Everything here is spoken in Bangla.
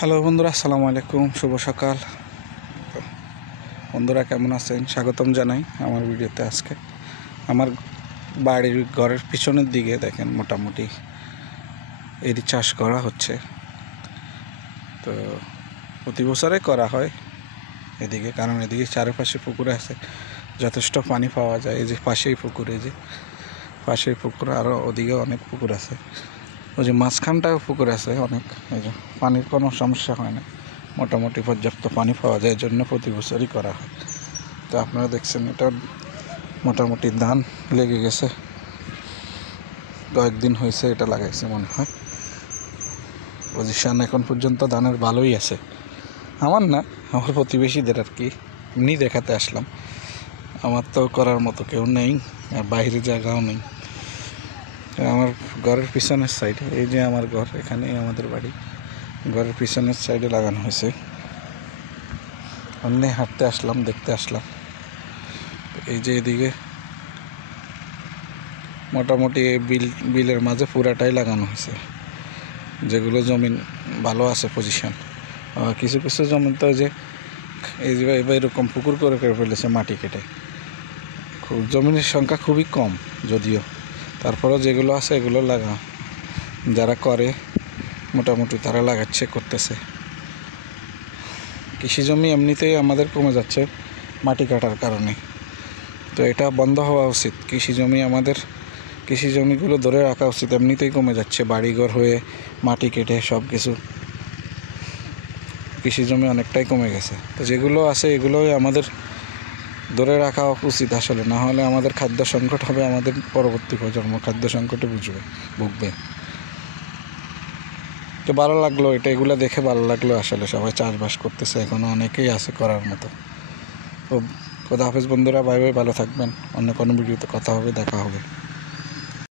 হ্যালো বন্ধুরা, আসসালামু আলাইকুম, শুভ সকাল। বন্ধুরা কেমন আছেন? স্বাগতম জানাই আমার ভিডিওতে। আজকে আমার বাড়ির ঘরের পিছনের দিকে দেখেন মোটামুটি এদি চাষ করা হচ্ছে। তো প্রতি বছরে করা হয় এদিকে, কারণ এদিকে চারপাশে পুকুর আছে, যথেষ্ট পানি পাওয়া যায়। এই যে পাশেই পুকুর, এই যে পাশেই পুকুর, আরও ওদিকে অনেক পুকুর আছে। ওই যে মাঝখানটাও পুকুর আছে অনেক, এই যে পানির কোনো সমস্যা হয় না, মোটামুটি পর্যাপ্ত পানি পাওয়া যায়, এই জন্য প্রতি বছরই করা হয়। তো আপনারা দেখছেন এটা মোটামুটি ধান লেগে গেছে, কয়েকদিন হয়েছে এটা লাগাইছে মনে হয়। পজিশন এখন পর্যন্ত ধানের ভালোই আছে, আমার না, আমার প্রতিবেশীদের আর কি, এমনি দেখাতে আসলাম। আমার তো করার মতো কেউ নেই, আর বাইরে জায়গাও নেই। আমার ঘরের পিছনের সাইডে, এই যে আমার ঘর, এখানেই আমাদের বাড়ি, ঘরের পিছনের সাইডে লাগানো হয়েছে। অন্য হাঁটতে আসলাম, দেখতে আসলাম। এই যে এদিকে মোটামুটি এই বিলের মাঝে পুরাটাই লাগানো হয়েছে, যেগুলো জমিন ভালো আছে পজিশন। কিছু কিছু জমিন তো যে এই যে এরকম পুকুর করে ফেলেছে মাটি কেটে। জমিনের সংখ্যা খুবই কম যদিও, তারপরেও যেগুলো আছে এগুলো যারা করে মোটামুটি তারা লাগাচ্ছে, করতেছে। কৃষি জমি এমনিতেই আমাদের কমে যাচ্ছে মাটি কাটার কারণে, তো এটা বন্ধ হওয়া উচিত। কৃষি জমিগুলো ধরে রাখা উচিত, এমনিতেই কমে যাচ্ছে বাড়িঘর হয়ে, মাটি কেটে সব কিছু। কৃষি জমি অনেকটাই কমে গেছে, তো যেগুলো আছে এগুলোই আমাদের ধরে রাখা উচিত আসলে, না হলে আমাদের খাদ্য সংকট হবে, আমাদের পরবর্তী প্রজন্ম খাদ্য সংকটে ভুগবে। তো ভালো লাগলো এগুলো দেখে, ভালো লাগলো আসলে। সবাই চাষবাস করতেছে, এখনও অনেকেই আছে করার মতো। তো খোদা হাফেজ বন্ধুরা, বাই বাই, ভালো থাকবেন। অন্য কোনো ভিডিওতে কথা হবে, দেখা হবে।